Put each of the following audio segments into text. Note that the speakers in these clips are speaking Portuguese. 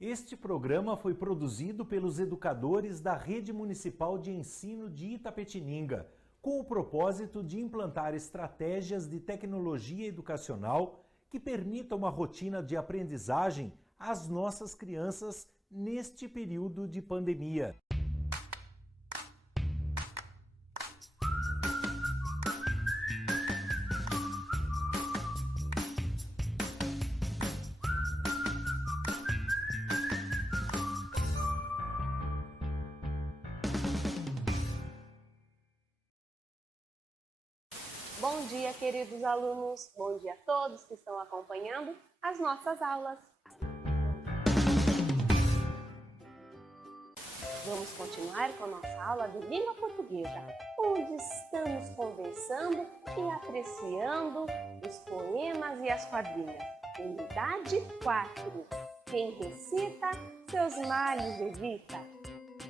Este programa foi produzido pelos educadores da Rede Municipal de Ensino de Itapetininga, com o propósito de implantar estratégias de tecnologia educacional que permitam uma rotina de aprendizagem às nossas crianças neste período de pandemia. Bom dia, queridos alunos! Bom dia a todos que estão acompanhando as nossas aulas. Vamos continuar com a nossa aula de língua portuguesa, onde estamos conversando e apreciando os poemas e as quadrinhas. Unidade 4. Quem recita, seus males evita.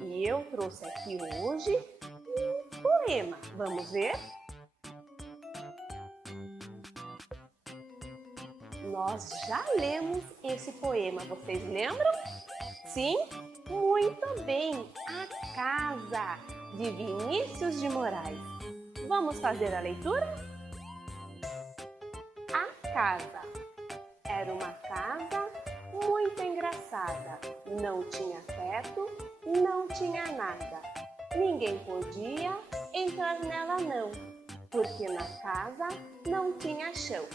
E eu trouxe aqui hoje um poema. Vamos ver? Nós já lemos esse poema, vocês lembram? Sim? Muito bem! A Casa, de Vinícius de Moraes. Vamos fazer a leitura? A casa. Era uma casa muito engraçada. Não tinha teto, não tinha nada. Ninguém podia entrar nela não, porque na casa não tinha chão.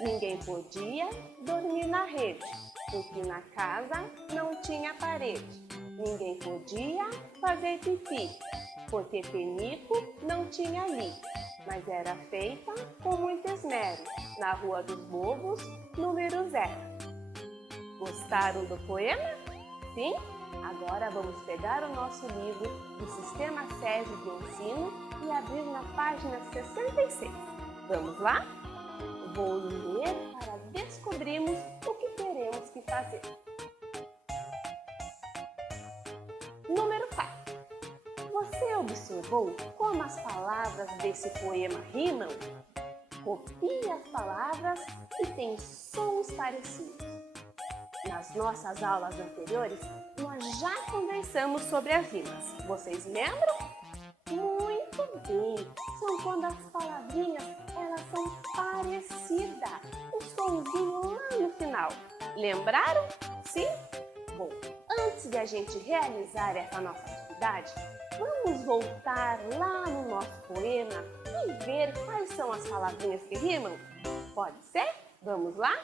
Ninguém podia dormir na rede, porque na casa não tinha parede. Ninguém podia fazer pipi, porque penico não tinha ali. Mas era feita com muito esmero, na Rua dos Bobos, número 0. Gostaram do poema? Sim? Agora vamos pegar o nosso livro do Sistema SESI de Ensino e abrir na página 66. Vamos lá? Vou ler para descobrirmos o que teremos que fazer. Número 4. Você observou como as palavras desse poema rimam? Copie as palavras que têm sons parecidos. Nas nossas aulas anteriores, nós já conversamos sobre as rimas. Vocês lembram? Muito bem! São quando as palavrinhas elas são parecidas. Um sonzinho lá no final. Lembraram? Sim? Bom, antes de a gente realizar essa nossa atividade, vamos voltar lá no nosso poema e ver quais são as palavrinhas que rimam? Pode ser? Vamos lá?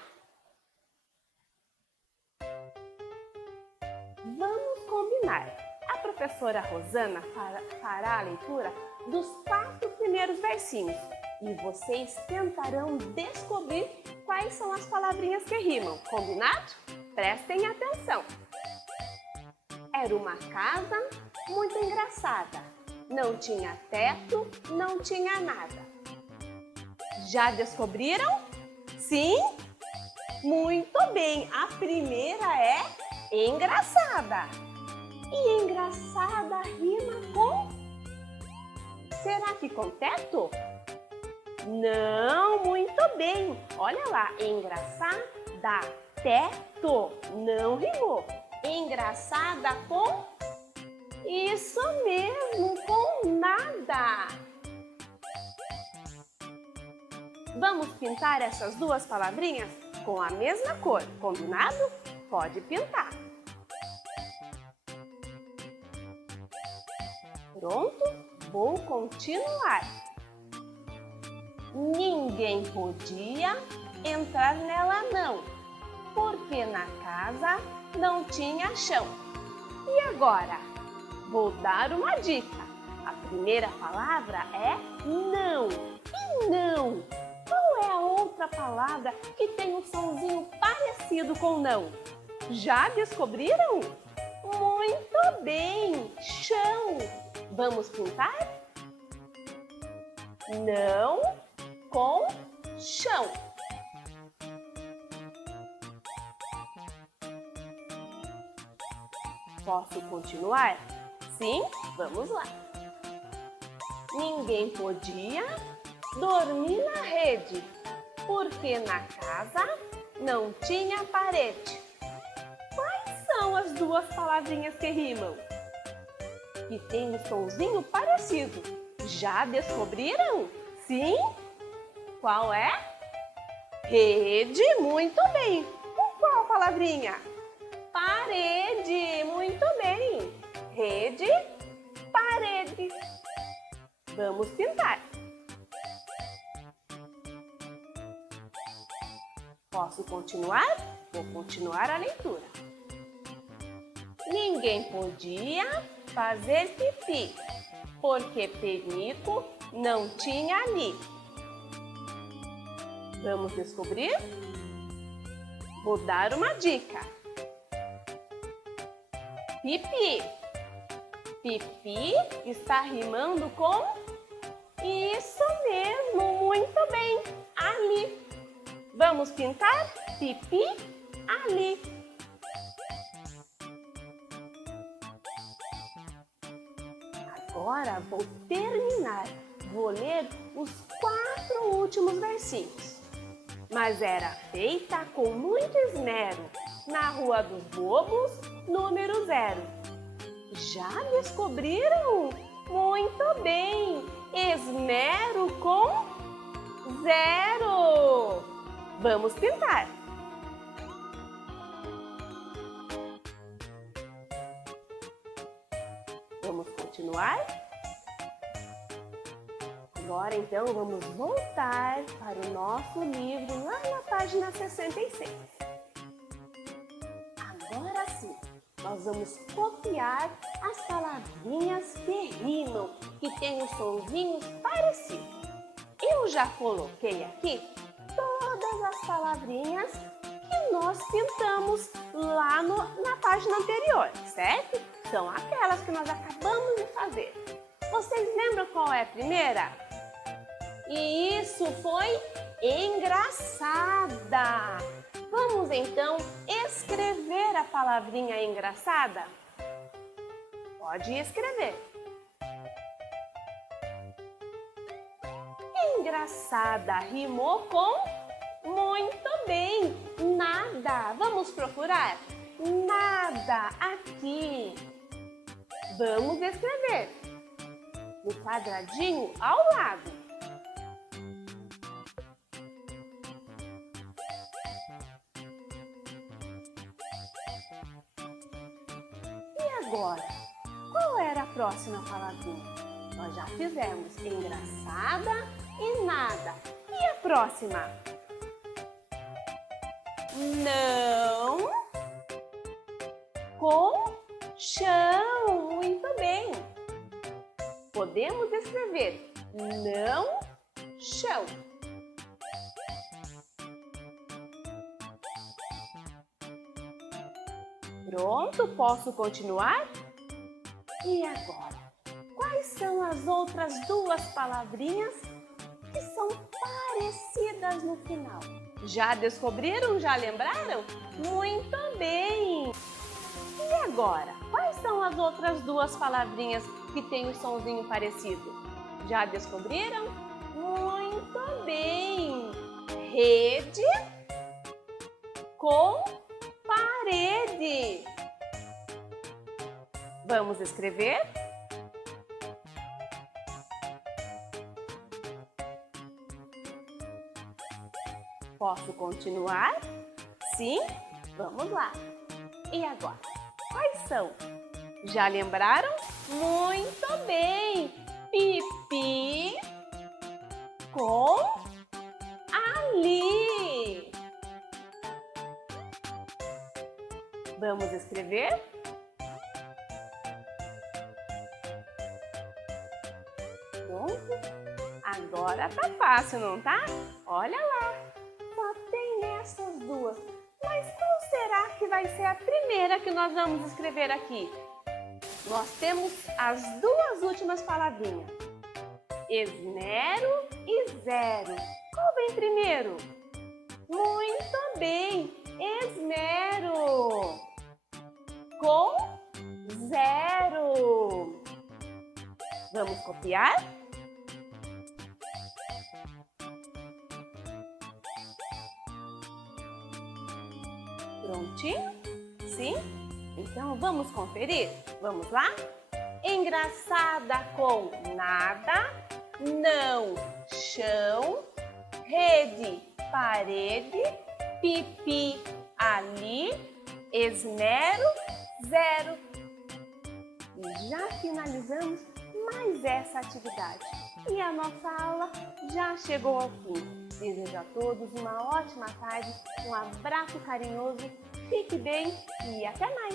Vamos combinar. A professora Rosana fará a leitura dos 4 primeiros versinhos e vocês tentarão descobrir quais são as palavrinhas que rimam. Combinado? Prestem atenção. Era uma casa muito engraçada. Não tinha teto, não tinha nada. Já descobriram? Sim? Muito bem! A primeira é engraçada. E engraçada rima com... Será que com teto? Não, muito bem. Olha lá, engraçada, teto. Não rimou. Engraçada com... Isso mesmo, com nada. Vamos pintar essas duas palavrinhas com a mesma cor, combinado? Pode pintar. Pronto? Vou continuar. Ninguém podia entrar nela não, porque na casa não tinha chão. E agora? Vou dar uma dica. A primeira palavra é não. E não? Qual é a outra palavra que tem um sonzinho parecido com não? Já descobriram? Muito bem! Chão! Vamos pintar? Não com chão. Posso continuar? Sim? Vamos lá. Ninguém podia dormir na rede, porque na casa não tinha parede. Quais são duas palavrinhas que rimam? Que tem um sonzinho parecido. Já descobriram? Sim? Qual é? Rede, muito bem. Com qual palavrinha? Parede, muito bem. Rede, parede. Vamos pintar. Posso continuar? Vou continuar a leitura. Ninguém podia fazer pipi, porque penico não tinha ali. Vamos descobrir? Vou dar uma dica. Pipi. Pipi está rimando com isso mesmo, muito bem, ali. Vamos pintar pipi ali. Agora vou terminar. Vou ler os 4 últimos versinhos. Mas era feita com muito esmero, na Rua dos Bobos, número 0. Já descobriram? Muito bem! Esmero com 0. Vamos pintar. Vamos continuar? Agora então vamos voltar para o nosso livro lá na página 66. Agora sim, nós vamos copiar as palavrinhas que rimam, que têm os sonzinhos parecidos. Eu já coloquei aqui todas as palavrinhas que nós pintamos lá na página anterior, certo? São aquelas que nós acabamos de fazer. Vocês lembram qual é a primeira? E isso foi engraçada. Vamos então escrever a palavrinha engraçada? Pode escrever. Engraçada rimou com muito bem, nada. Vamos procurar? Nada aqui. Vamos escrever no quadradinho ao lado. E agora? Qual era a próxima palavrinha? Nós já fizemos engraçada e nada. E a próxima? Não com chão. Muito bem. Podemos escrever não chão. Pronto, posso continuar? E agora? Quais são as outras duas palavrinhas que são parecidas no final? Já descobriram? Já lembraram? Muito bem! E agora? Quais são as outras duas palavrinhas que têm um sonzinho parecido? Já descobriram? Muito bem! Rede com parede. Vamos escrever? Posso continuar? Sim? Vamos lá! E agora? Quais são? Já lembraram? Muito bem! Pipi com ali. Vamos escrever? Pronto? Agora tá fácil, não tá? Olha lá! Só tem essas duas. Mas qual será que vai ser a primeira que nós vamos escrever aqui? Nós temos as duas últimas palavrinhas. Esmero e 0. Qual vem primeiro? Muito bem! Esmero com 0. Vamos copiar? Prontinho? Sim? Então vamos conferir? Vamos lá? Engraçada com nada, não, chão, rede, parede, pipi, ali, esmero, zero. E já finalizamos mais essa atividade. E a nossa aula já chegou ao fim. Desejo a todos uma ótima tarde, um abraço carinhoso, fique bem e até mais!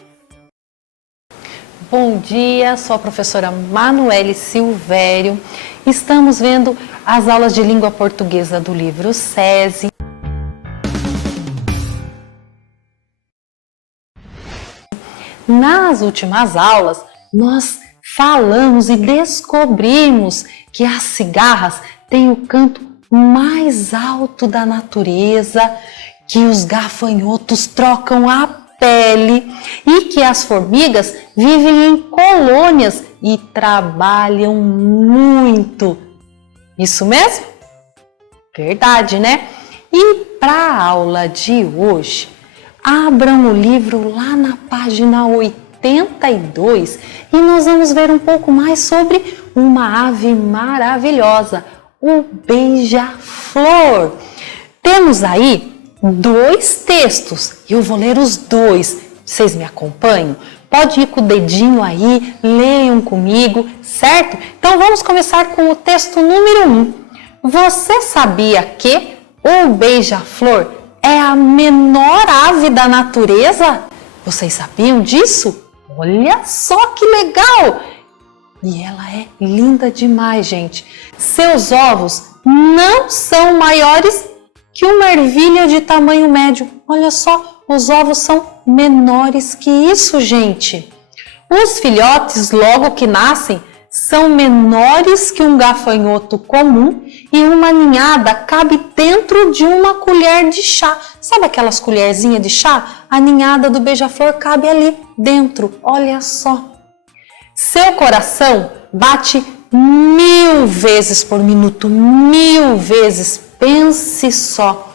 Bom dia, sou a professora Manuele Silvério. Estamos vendo as aulas de língua portuguesa do livro SESI. Nas últimas aulas, nós falamos e descobrimos que as cigarras têm o canto mais alto da natureza, que os gafanhotos trocam a pele e que as formigas vivem em colônias e trabalham muito. Isso mesmo? Verdade, né? E para a aula de hoje, abram o livro lá na página 82 e nós vamos ver um pouco mais sobre uma ave maravilhosa, o beija-flor. Temos aí 2 textos e eu vou ler os 2. Vocês me acompanham? Pode ir com o dedinho aí, leiam comigo, certo? Então vamos começar com o texto número 1. Você sabia que o beija-flor é a menor ave da natureza? Vocês sabiam disso? Olha só que legal! E ela é linda demais, gente. Seus ovos não são maiores que uma ervilha de tamanho médio. Olha só, os ovos são menores que isso, gente. Os filhotes, logo que nascem, são menores que um gafanhoto comum e uma ninhada cabe dentro de uma colher de chá. Sabe aquelas colherzinhas de chá? A ninhada do beija-flor cabe ali dentro. Olha só. Seu coração bate 1000 vezes por minuto, 1000 vezes. Pense só.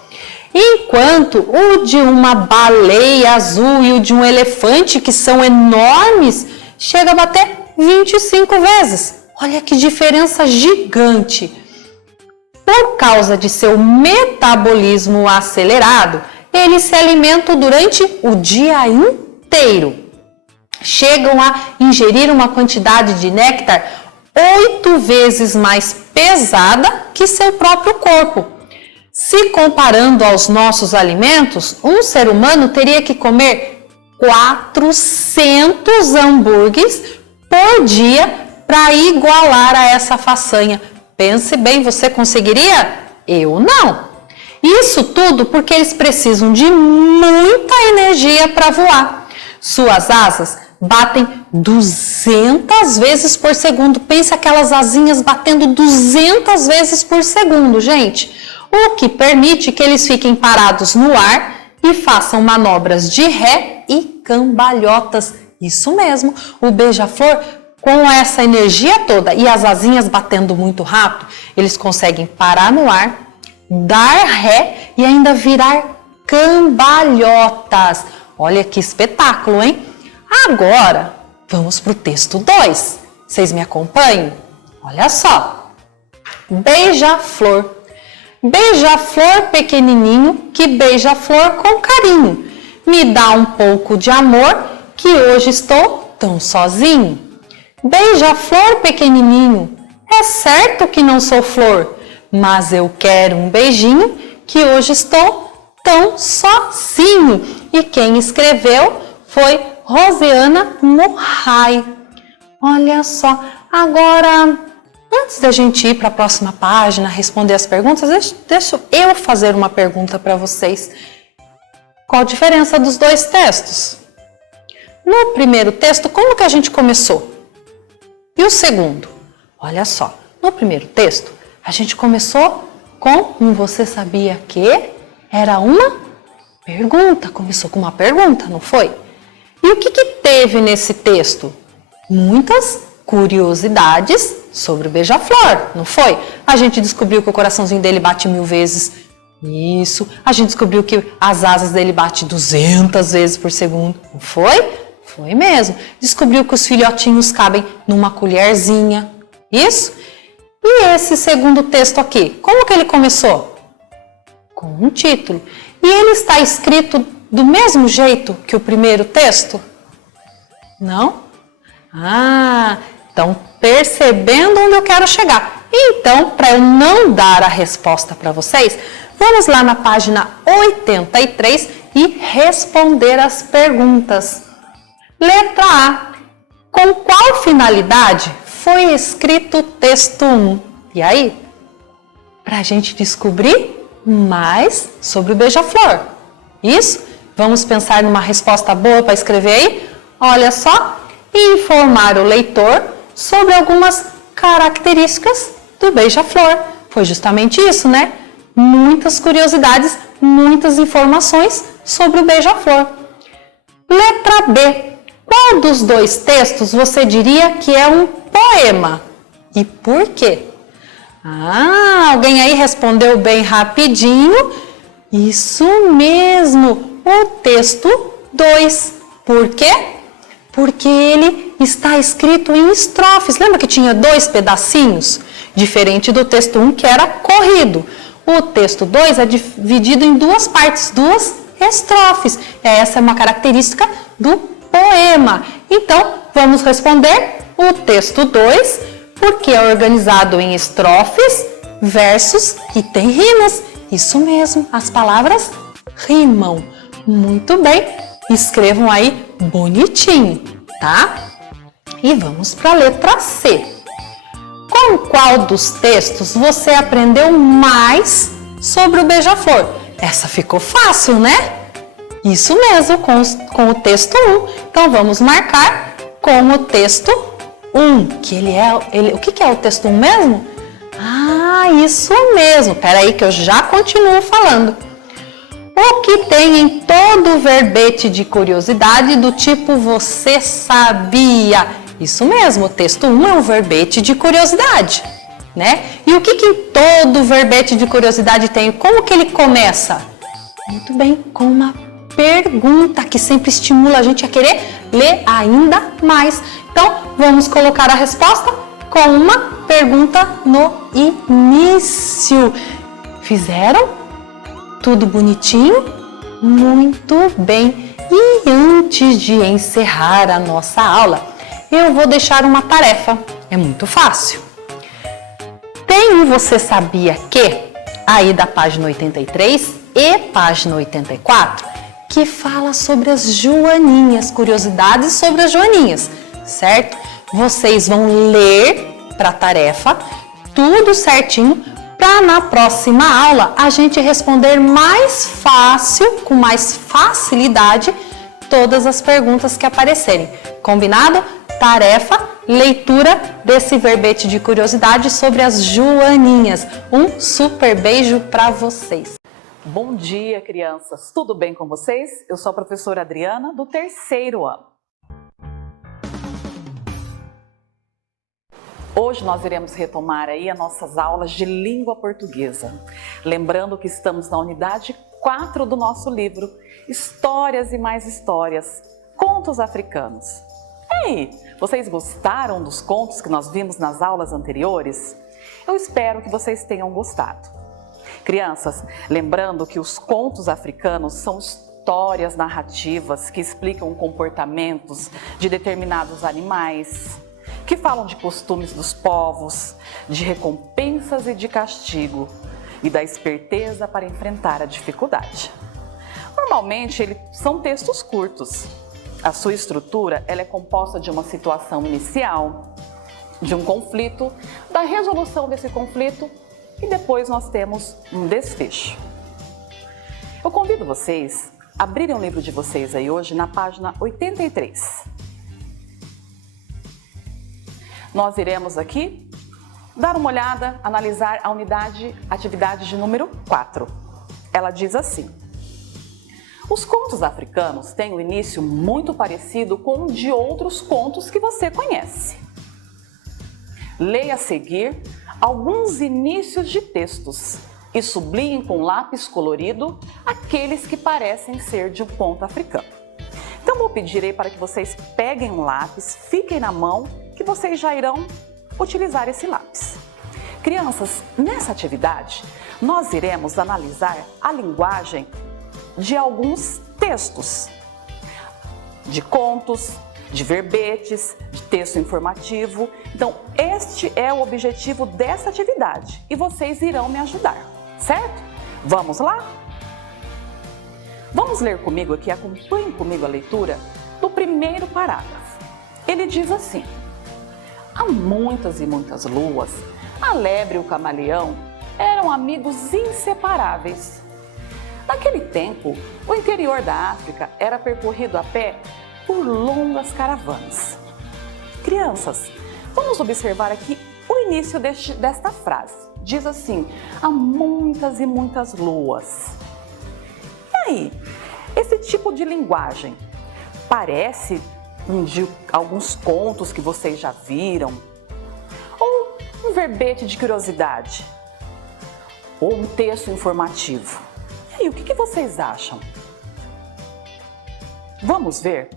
Enquanto o de uma baleia azul e o de um elefante, que são enormes, chega a bater 25 vezes. Olha que diferença gigante. Por causa de seu metabolismo acelerado, eles se alimentam durante o dia inteiro. Chegam a ingerir uma quantidade de néctar 8 vezes mais pesada que seu próprio corpo. Se comparando aos nossos alimentos, um ser humano teria que comer 400 hambúrgueres por dia para igualar a essa façanha. Pense bem, você conseguiria? Eu não. Isso tudo porque eles precisam de muita energia para voar. Suas asas batem 200 vezes por segundo. Pensa aquelas asinhas batendo 200 vezes por segundo, gente. O que permite que eles fiquem parados no ar e façam manobras de ré e cambalhotas. Isso mesmo, o beija-flor, com essa energia toda e as asinhas batendo muito rápido, eles conseguem parar no ar, dar ré e ainda virar cambalhotas. Olha que espetáculo, hein? Agora, vamos para o texto 2. Vocês me acompanham? Olha só. Beija-flor. Beija-flor pequenininho que beija-flor com carinho. Me dá um pouco de amor que hoje estou tão sozinho. Beija-flor pequenininho, é certo que não sou flor, mas eu quero um beijinho que hoje estou tão sozinho. E quem escreveu foi Rosiana Murray. Olha só, agora, antes da gente ir para a próxima página, responder as perguntas, deixa eu fazer uma pergunta para vocês. Qual a diferença dos 2 textos? No primeiro texto, como que a gente começou? E o segundo? Olha só, no primeiro texto, a gente começou com um você sabia que? Era uma pergunta, começou com uma pergunta, não foi? E o que teve nesse texto? Muitas curiosidades sobre o beija-flor, não foi? A gente descobriu que o coraçãozinho dele bate 1000 vezes. Isso. A gente descobriu que as asas dele batem 200 vezes por segundo, não foi? Foi mesmo. Descobriu que os filhotinhos cabem numa colherzinha. Isso? E esse segundo texto aqui, como que ele começou? Com um título. E ele está escrito do mesmo jeito que o primeiro texto? Não? Ah, então percebendo onde eu quero chegar. Então, para eu não dar a resposta para vocês, vamos lá na página 83 e responder as perguntas. Letra A. Com qual finalidade foi escrito o texto 1? E aí? Para a gente descobrir mais sobre o beija-flor. Isso? Vamos pensar numa resposta boa para escrever aí? Olha só. Informar o leitor sobre algumas características do beija-flor. Foi justamente isso, né? Muitas curiosidades, muitas informações sobre o beija-flor. Letra B. Qual dos dois textos você diria que é um poema? E por quê? Ah, alguém aí respondeu bem rapidinho. Isso mesmo, o texto 2. Por quê? Porque ele está escrito em estrofes. Lembra que tinha 2 pedacinhos? Diferente do texto 1, que era corrido. O texto 2 é dividido em 2 partes, 2 estrofes. Essa é uma característica do poema. Então, vamos responder o texto 2, porque é organizado em estrofes, versos e tem rimas. Isso mesmo, as palavras rimam. Muito bem, escrevam aí bonitinho, tá? E vamos para a letra C. Com qual dos textos você aprendeu mais sobre o beija-flor? Essa ficou fácil, né? Isso mesmo, com o texto 1. Então, vamos marcar com o texto 1. O que é o texto 1 mesmo? Ah, isso mesmo. Espera aí que eu já continuo falando. O que tem em todo o verbete de curiosidade do tipo você sabia? Isso mesmo, o texto 1 é um verbete de curiosidade, né? E o que em todo o verbete de curiosidade tem? Como que ele começa? Muito bem, com uma pergunta que sempre estimula a gente a querer ler ainda mais. Então, vamos colocar a resposta com uma pergunta no início. Fizeram? Tudo bonitinho? Muito bem. E antes de encerrar a nossa aula, eu vou deixar uma tarefa. É muito fácil. Tem um Você Sabia Que, aí da página 83 e página 84, que fala sobre as joaninhas, curiosidades sobre as joaninhas, certo? Vocês vão ler para a tarefa, tudo certinho, para na próxima aula a gente responder mais fácil, com mais facilidade, todas as perguntas que aparecerem. Combinado? Tarefa, leitura desse verbete de curiosidade sobre as joaninhas. Um super beijo para vocês. Bom dia, crianças! Tudo bem com vocês? Eu sou a professora Adriana, do 3º ano. Hoje nós iremos retomar aí as nossas aulas de língua portuguesa. Lembrando que estamos na unidade 4 do nosso livro, Histórias e Mais Histórias, Contos Africanos. E aí, vocês gostaram dos contos que nós vimos nas aulas anteriores? Eu espero que vocês tenham gostado. Crianças, lembrando que os contos africanos são histórias narrativas que explicam comportamentos de determinados animais, que falam de costumes dos povos, de recompensas e de castigo, e da esperteza para enfrentar a dificuldade. Normalmente, eles são textos curtos. A sua estrutura ela é composta de uma situação inicial, de um conflito, da resolução desse conflito, e depois nós temos um desfecho. Eu convido vocês a abrirem o livro de vocês aí hoje na página 83. Nós iremos aqui dar uma olhada, analisar a atividade de número 4. Ela diz assim: os contos africanos têm um início muito parecido com o de outros contos que você conhece. Leia a seguir alguns inícios de textos e sublinhe com lápis colorido aqueles que parecem ser de um conto africano. Então vou pedir aí para que vocês peguem um lápis, fiquem na mão, que vocês já irão utilizar esse lápis. Crianças, nessa atividade, nós iremos analisar a linguagem de alguns textos, de contos, de verbetes, de texto informativo. Então, este é o objetivo dessa atividade e vocês irão me ajudar, certo? Vamos lá? Vamos ler comigo aqui, acompanhem comigo a leitura do primeiro parágrafo. Ele diz assim: há muitas e muitas luas, a lebre e o camaleão eram amigos inseparáveis. Naquele tempo, o interior da África era percorrido a pé por longas caravanas. Crianças, vamos observar aqui o início desta frase. Diz assim: há muitas e muitas luas. E aí, esse tipo de linguagem parece de alguns contos que vocês já viram? Ou um verbete de curiosidade? Ou um texto informativo? E aí, o que vocês acham? Vamos ver?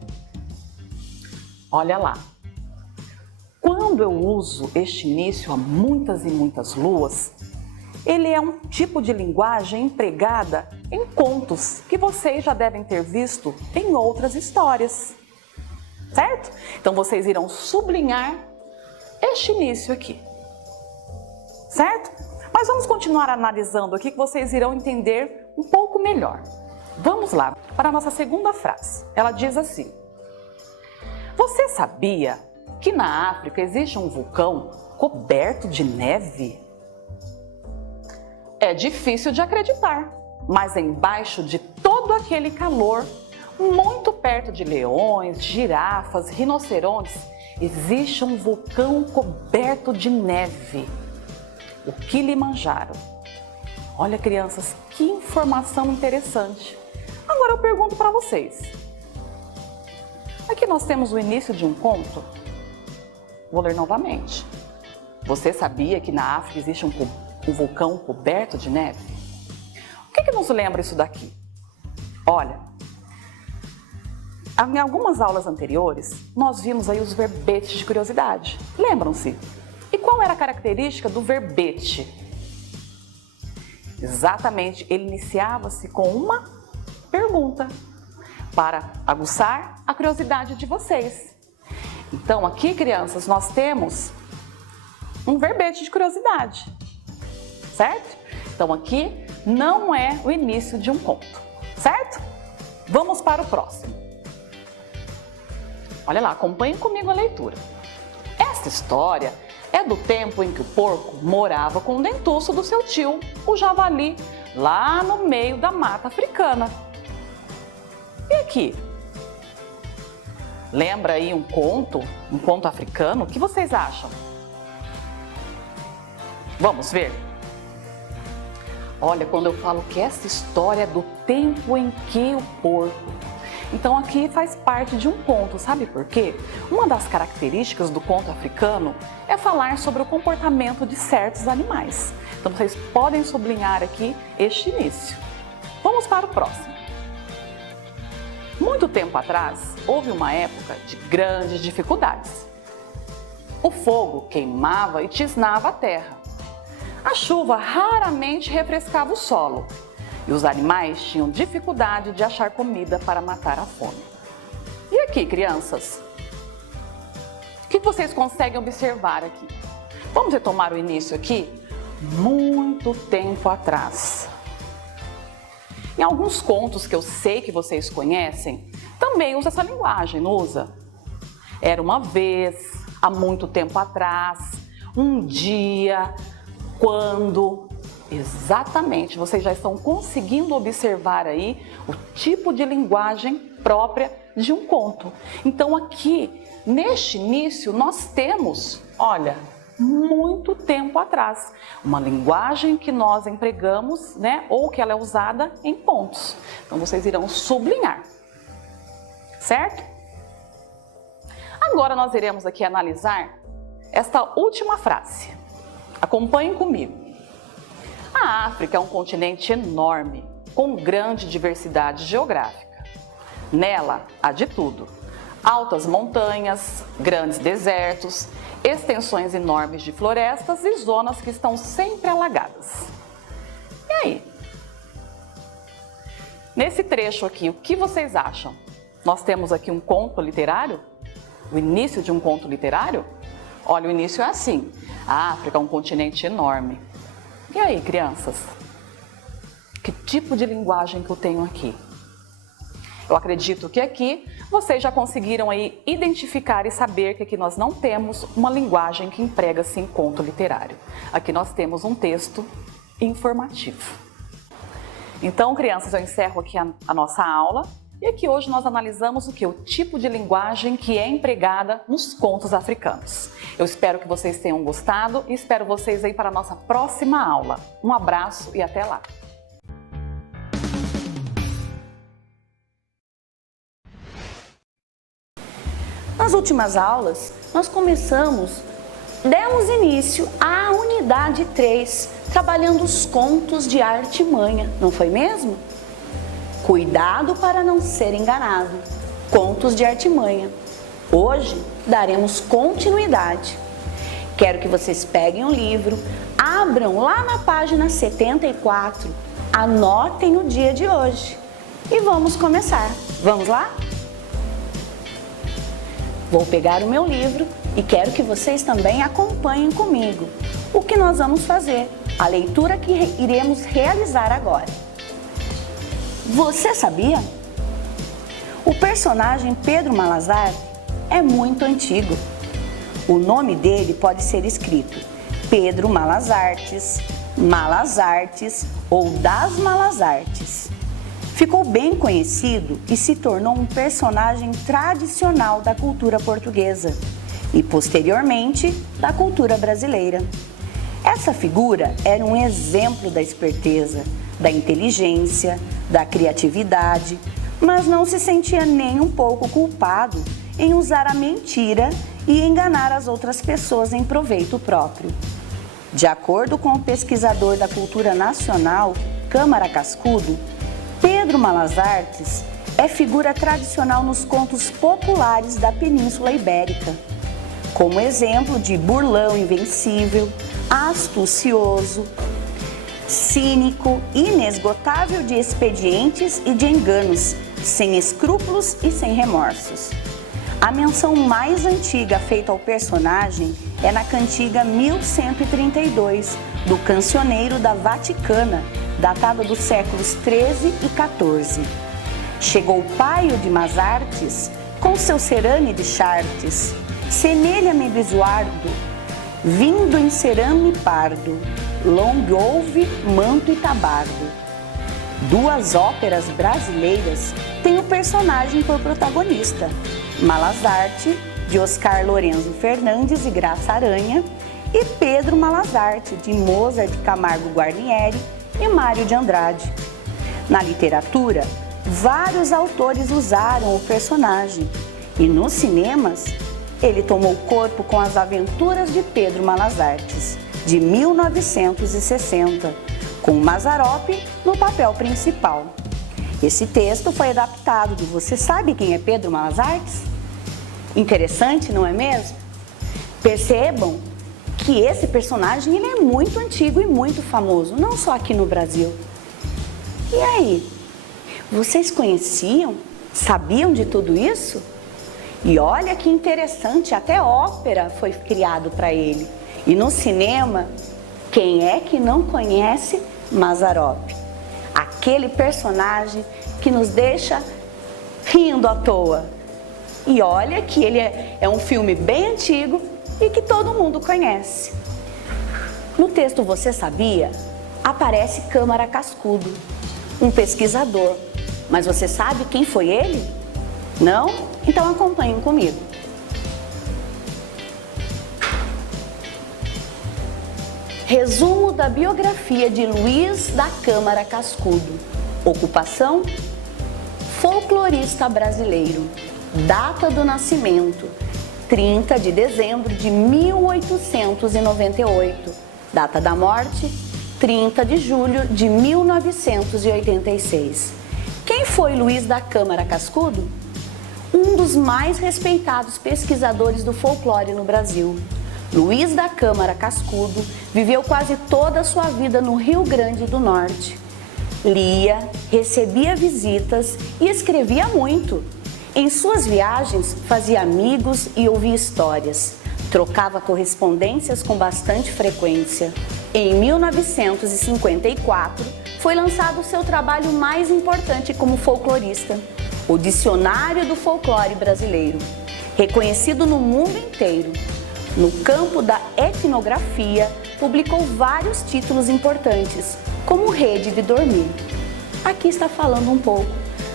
Olha lá. Quando eu uso este início há muitas e muitas luas, ele é um tipo de linguagem empregada em contos que vocês já devem ter visto em outras histórias, certo? Então vocês irão sublinhar este início aqui, certo? Mas vamos continuar analisando aqui que vocês irão entender um pouco melhor. Vamos lá para a nossa segunda frase. Ela diz assim: você sabia que na África existe um vulcão coberto de neve? É difícil de acreditar, mas embaixo de todo aquele calor, muito perto de leões, girafas, rinocerontes, existe um vulcão coberto de neve, o Kilimanjaro. Olha, crianças, que informação interessante. Agora eu pergunto para vocês. Aqui nós temos o início de um conto. Vou ler novamente. Você sabia que na África existe um vulcão coberto de neve? O que nos lembra isso daqui? Olha, em algumas aulas anteriores, nós vimos aí os verbetes de curiosidade. Lembram-se? E qual era a característica do verbete? Exatamente, ele iniciava-se com uma pergunta para aguçar a curiosidade de vocês. Então, aqui, crianças, nós temos um verbete de curiosidade, certo? Então, aqui não é o início de um conto, certo? Vamos para o próximo. Olha lá, acompanhem comigo a leitura. Esta história é do tempo em que o porco morava com o dentuço do seu tio, o javali, lá no meio da mata africana. E aqui? Lembra aí um conto africano? O que vocês acham? Vamos ver? Olha, quando eu falo que essa história é do tempo em que o porco... Então aqui faz parte de um conto, sabe por quê? Uma das características do conto africano é falar sobre o comportamento de certos animais. Então vocês podem sublinhar aqui este início. Vamos para o próximo. Muito tempo atrás, houve uma época de grandes dificuldades. O fogo queimava e tisnava a terra. A chuva raramente refrescava o solo. E os animais tinham dificuldade de achar comida para matar a fome. E aqui, crianças? O que vocês conseguem observar aqui? Vamos retomar o início aqui? Muito tempo atrás. Em alguns contos que eu sei que vocês conhecem, também usa essa linguagem, não usa? Era uma vez, há muito tempo atrás, um dia, quando... Exatamente, vocês já estão conseguindo observar aí o tipo de linguagem própria de um conto. Então aqui, neste início, nós temos, olha, muito tempo atrás, uma linguagem que nós empregamos, né, ou que ela é usada em contos. Então vocês irão sublinhar, certo? Agora nós iremos aqui analisar esta última frase. Acompanhem comigo. A África é um continente enorme, com grande diversidade geográfica. Nela há de tudo: altas montanhas, grandes desertos, extensões enormes de florestas e zonas que estão sempre alagadas. E aí? Nesse trecho aqui, o que vocês acham? Nós temos aqui um conto literário? O início de um conto literário? Olha, o início é assim: a África é um continente enorme. E aí, crianças? Que tipo de linguagem que eu tenho aqui? Eu acredito que aqui vocês já conseguiram aí identificar e saber que aqui nós não temos uma linguagem que emprega-se em conto literário. Aqui nós temos um texto informativo. Então, crianças, eu encerro aqui a nossa aula. E aqui hoje nós analisamos o que? O tipo de linguagem que é empregada nos contos africanos. Eu espero que vocês tenham gostado e espero vocês aí para a nossa próxima aula. Um abraço e até lá! Nas últimas aulas, nós demos início à unidade 3, trabalhando os contos de artimanha, não foi mesmo? Cuidado para não ser enganado. Contos de artimanha. Hoje daremos continuidade. Quero que vocês peguem o livro, abram lá na página 74, anotem o dia de hoje e vamos começar. Vamos lá? Vou pegar o meu livro e quero que vocês também acompanhem comigo o que nós vamos fazer, a leitura que iremos realizar agora. Você sabia? O personagem Pedro Malazarte é muito antigo. O nome dele pode ser escrito Pedro Malazartes, Malazartes ou das Malazartes. Ficou bem conhecido e se tornou um personagem tradicional da cultura portuguesa e, posteriormente, da cultura brasileira. Essa figura era um exemplo da esperteza, da inteligência, da criatividade, mas não se sentia nem um pouco culpado em usar a mentira e enganar as outras pessoas em proveito próprio. De acordo com o pesquisador da cultura nacional, Câmara Cascudo, Pedro Malazartes é figura tradicional nos contos populares da Península Ibérica, como exemplo de burlão invencível, astucioso, cínico, inesgotável de expedientes e de enganos, sem escrúpulos e sem remorsos. A menção mais antiga feita ao personagem é na cantiga 1132, do Cancioneiro da Vaticana, datada dos séculos 13 e 14. Chegou o paio de Mazartes, com seu cerame de chartes, semelha-me bisuardo, vindo em cerame pardo, longo houve manto e tabardo. Duas óperas brasileiras têm o personagem por protagonista, Malazarte, de Oscar Lorenzo Fernandes e Graça Aranha, e Pedro Malazarte, de Mozart de Camargo Guarnieri e Mário de Andrade. Na literatura, vários autores usaram o personagem e nos cinemas ele tomou corpo com As Aventuras de Pedro Malazartes, de 1960, com Mazzaropi no papel principal. Esse texto foi adaptado do Você Sabe Quem é Pedro Malazartes? Interessante, não é mesmo? Percebam que esse personagem ele é muito antigo e muito famoso, não só aqui no Brasil. E aí, vocês conheciam? Sabiam de tudo isso? E olha que interessante, até ópera foi criado para ele. E no cinema, quem é que não conhece Mazzaropi? Aquele personagem que nos deixa rindo à toa. E olha que ele é um filme bem antigo e que todo mundo conhece. No texto Você Sabia? Aparece Câmara Cascudo, um pesquisador. Mas você sabe quem foi ele? Não? Então acompanhem comigo. Resumo da biografia de Luiz da Câmara Cascudo. Ocupação: folclorista brasileiro. Data do nascimento: 30 de dezembro de 1898. Data da morte: 30 de julho de 1986. Quem foi Luiz da Câmara Cascudo? Um dos mais respeitados pesquisadores do folclore no Brasil. Luiz da Câmara Cascudo viveu quase toda a sua vida no Rio Grande do Norte. Lia, recebia visitas e escrevia muito. Em suas viagens, fazia amigos e ouvia histórias. Trocava correspondências com bastante frequência. Em 1954, foi lançado seu trabalho mais importante como folclorista, o Dicionário do Folclore Brasileiro, reconhecido no mundo inteiro. No campo da etnografia, publicou vários títulos importantes, como Rede de Dormir. Aqui está falando um pouco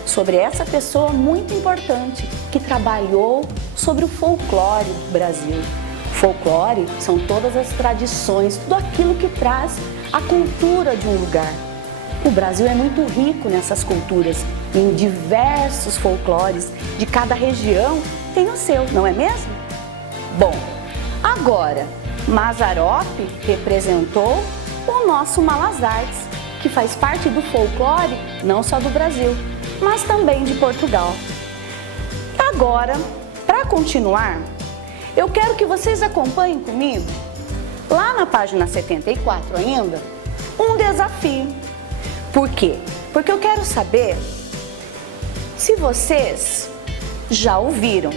sobre essa pessoa muito importante que trabalhou sobre o folclore do Brasil. Folclore são todas as tradições, tudo aquilo que traz a cultura de um lugar. O Brasil é muito rico nessas culturas, em diversos folclores, de cada região tem o seu, não é mesmo? Bom, agora, Mazzaropi representou o nosso Malas Artes, que faz parte do folclore não só do Brasil, mas também de Portugal. Agora, para continuar, eu quero que vocês acompanhem comigo, lá na página 74 ainda, um desafio. Por quê? Porque eu quero saber se vocês já ouviram.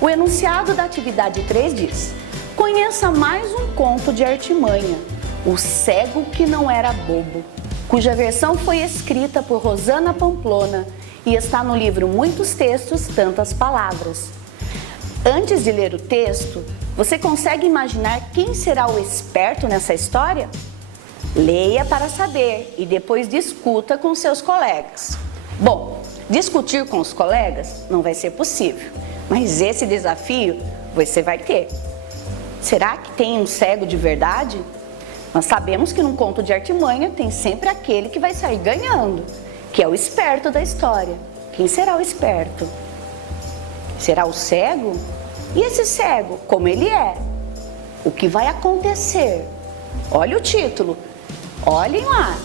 O enunciado da atividade 3 diz: conheça mais um conto de artimanha, O Cego que Não Era Bobo, cuja versão foi escrita por Rosana Pamplona e está no livro Muitos Textos, Tantas Palavras. Antes de ler o texto, você consegue imaginar quem será o esperto nessa história? Leia para saber e depois discuta com seus colegas. Bom, discutir com os colegas não vai ser possível, mas esse desafio você vai ter. Será que tem um cego de verdade? Nós sabemos que num conto de artimanha tem sempre aquele que vai sair ganhando, que é o esperto da história. Quem será o esperto? Será o cego? E esse cego, como ele é? O que vai acontecer? Olha o título, olhem lá.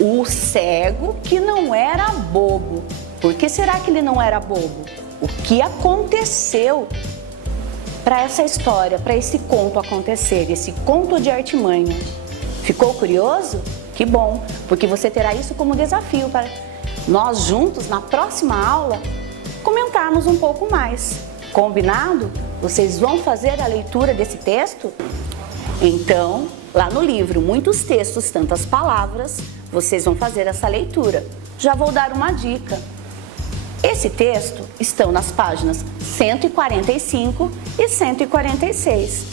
O Cego que Não Era Bobo. Por que será que ele não era bobo? O que aconteceu para essa história, para esse conto acontecer, esse conto de artimanha? Ficou curioso? Que bom, porque você terá isso como desafio para nós juntos, na próxima aula, comentarmos um pouco mais. Combinado? Vocês vão fazer a leitura desse texto? Então, lá no livro Muitos Textos, Tantas Palavras, vocês vão fazer essa leitura. Já vou dar uma dica. Esse texto estão nas páginas 145 e 146.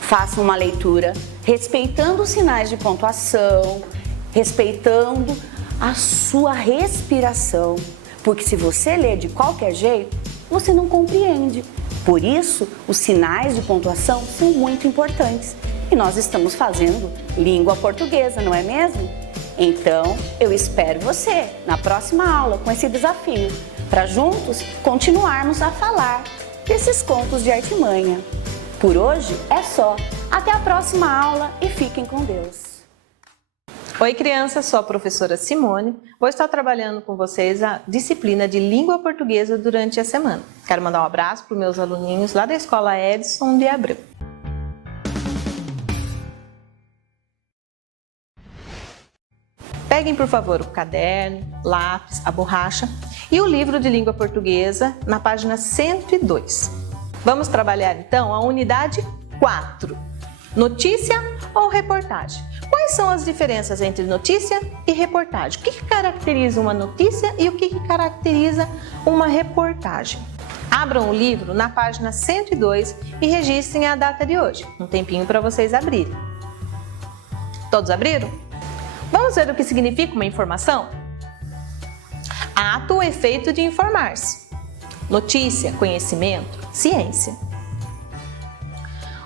Faça uma leitura respeitando os sinais de pontuação, respeitando a sua respiração, porque se você ler de qualquer jeito, você não compreende. Por isso, os sinais de pontuação são muito importantes. E nós estamos fazendo língua portuguesa, não é mesmo? Então, eu espero você na próxima aula com esse desafio, para juntos continuarmos a falar desses contos de artimanha. Por hoje é só. Até a próxima aula e fiquem com Deus. Oi crianças, sou a professora Simone. Vou estar trabalhando com vocês a disciplina de língua portuguesa durante a semana. Quero mandar um abraço para os meus aluninhos lá da Escola Edson de Abreu. Peguem, por favor, o caderno, lápis, a borracha e o livro de língua portuguesa na página 102. Vamos trabalhar então a unidade 4. Notícia ou reportagem? Quais são as diferenças entre notícia e reportagem? O que caracteriza uma notícia e o que caracteriza uma reportagem? Abram o livro na página 102 e registrem a data de hoje. Um tempinho para vocês abrirem. Todos abriram? Vamos ver o que significa uma informação? Ato ou efeito de informar-se. Notícia, conhecimento, ciência.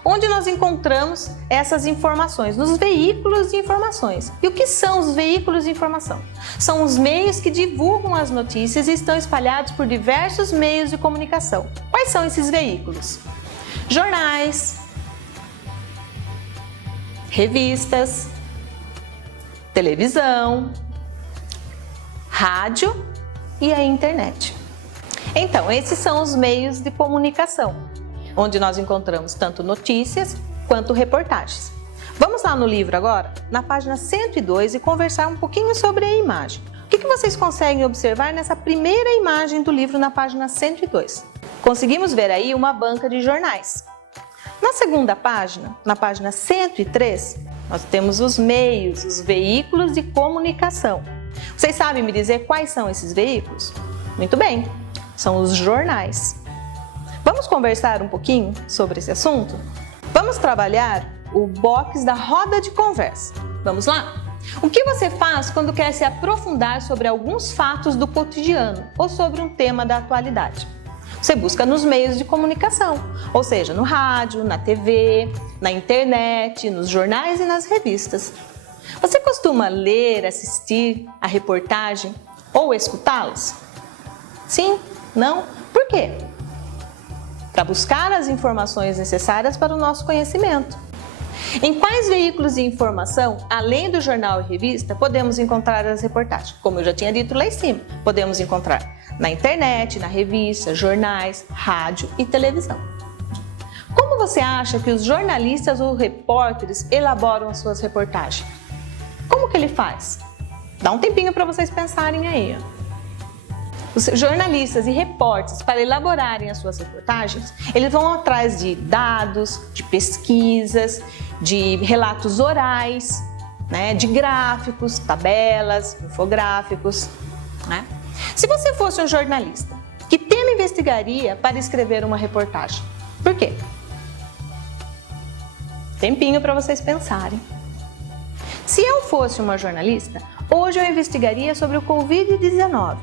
Onde nós encontramos essas informações? Nos veículos de informações. E o que são os veículos de informação? São os meios que divulgam as notícias e estão espalhados por diversos meios de comunicação. Quais são esses veículos? Jornais, revistas, televisão, rádio e a internet. Então, esses são os meios de comunicação, onde nós encontramos tanto notícias quanto reportagens. Vamos lá no livro agora, na página 102, e conversar um pouquinho sobre a imagem. O que vocês conseguem observar nessa primeira imagem do livro na página 102? Conseguimos ver aí uma banca de jornais. Na segunda página, na página 103, nós temos os meios, os veículos de comunicação. Vocês sabem me dizer quais são esses veículos? Muito bem, são os jornais. Vamos conversar um pouquinho sobre esse assunto? Vamos trabalhar o box da roda de conversa. Vamos lá? O que você faz quando quer se aprofundar sobre alguns fatos do cotidiano ou sobre um tema da atualidade? Você busca nos meios de comunicação, ou seja, no rádio, na TV, na internet, nos jornais e nas revistas. Você costuma ler, assistir a reportagem ou escutá-las? Sim? Não? Por quê? Para buscar as informações necessárias para o nosso conhecimento. Em quais veículos de informação, além do jornal e revista, podemos encontrar as reportagens? Como eu já tinha dito lá em cima, podemos encontrar na internet, na revista, jornais, rádio e televisão. Como você acha que os jornalistas ou repórteres elaboram as suas reportagens? Como que ele faz? Dá um tempinho para vocês pensarem aí. Os jornalistas e repórteres, para elaborarem as suas reportagens, eles vão atrás de dados, de pesquisas, de relatos orais, né, de gráficos, tabelas, infográficos, né? Se você fosse um jornalista, que tema investigaria para escrever uma reportagem? Por quê? Tempinho para vocês pensarem. Se eu fosse uma jornalista, hoje eu investigaria sobre o Covid-19.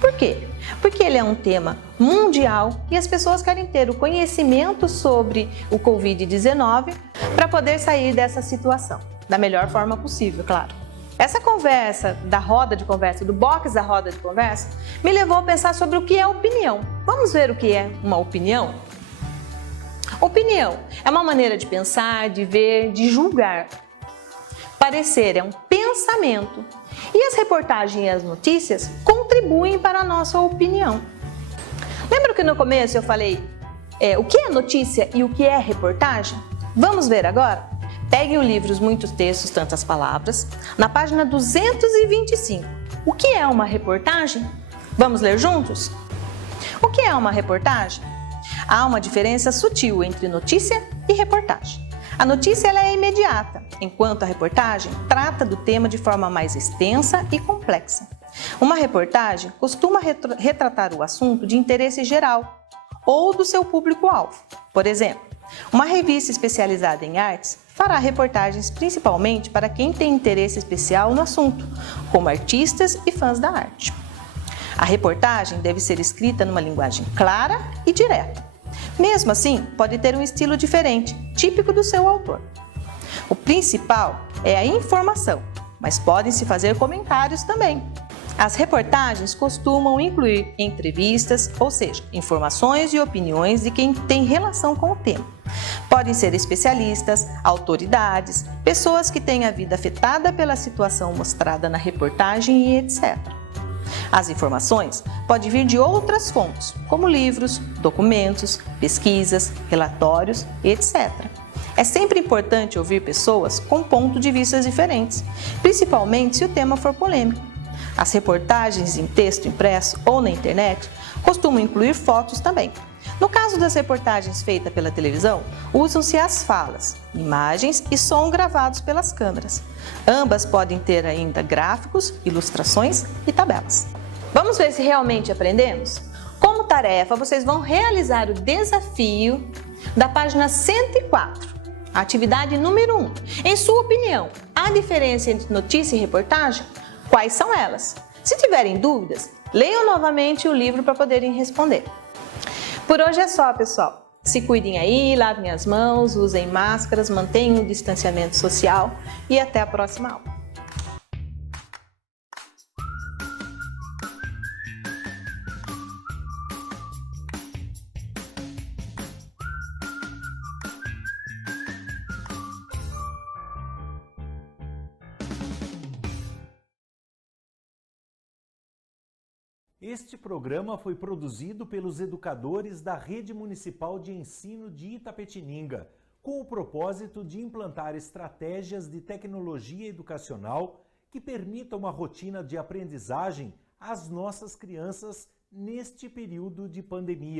Por quê? Porque ele é um tema mundial e as pessoas querem ter o conhecimento sobre o Covid-19 para poder sair dessa situação, da melhor forma possível, claro. Essa conversa da roda de conversa, do box da roda de conversa, me levou a pensar sobre o que é opinião. Vamos ver o que é uma opinião? Opinião é uma maneira de pensar, de ver, de julgar. Parecer é um pensamento. E as reportagens e as notícias contribuem para a nossa opinião. Lembra que no começo eu falei o que é notícia e o que é reportagem? Vamos ver agora? Peguem o livro Os Muitos Textos, Tantas Palavras, na página 225. O que é uma reportagem? Vamos ler juntos? O que é uma reportagem? Há uma diferença sutil entre notícia e reportagem. A notícia ela é imediata, enquanto a reportagem trata do tema de forma mais extensa e complexa. Uma reportagem costuma retratar o assunto de interesse geral ou do seu público-alvo. Por exemplo, uma revista especializada em artes fará reportagens principalmente para quem tem interesse especial no assunto, como artistas e fãs da arte. A reportagem deve ser escrita numa linguagem clara e direta. Mesmo assim, pode ter um estilo diferente, típico do seu autor. O principal é a informação, mas podem-se fazer comentários também. As reportagens costumam incluir entrevistas, ou seja, informações e opiniões de quem tem relação com o tema. Podem ser especialistas, autoridades, pessoas que têm a vida afetada pela situação mostrada na reportagem e etc. As informações podem vir de outras fontes, como livros, documentos, pesquisas, relatórios, etc. É sempre importante ouvir pessoas com pontos de vista diferentes, principalmente se o tema for polêmico. As reportagens em texto impresso ou na internet costumam incluir fotos também. No caso das reportagens feitas pela televisão, usam-se as falas, imagens e som gravados pelas câmeras. Ambas podem ter ainda gráficos, ilustrações e tabelas. Vamos ver se realmente aprendemos? Como tarefa, vocês vão realizar o desafio da página 104, a atividade número 1. Em sua opinião, há diferença entre notícia e reportagem? Quais são elas? Se tiverem dúvidas, leiam novamente o livro para poderem responder. Por hoje é só, pessoal. Se cuidem aí, lavem as mãos, usem máscaras, mantenham o distanciamento social e até a próxima aula. Este programa foi produzido pelos educadores da Rede Municipal de Ensino de Itapetininga, com o propósito de implantar estratégias de tecnologia educacional que permitam uma rotina de aprendizagem às nossas crianças neste período de pandemia.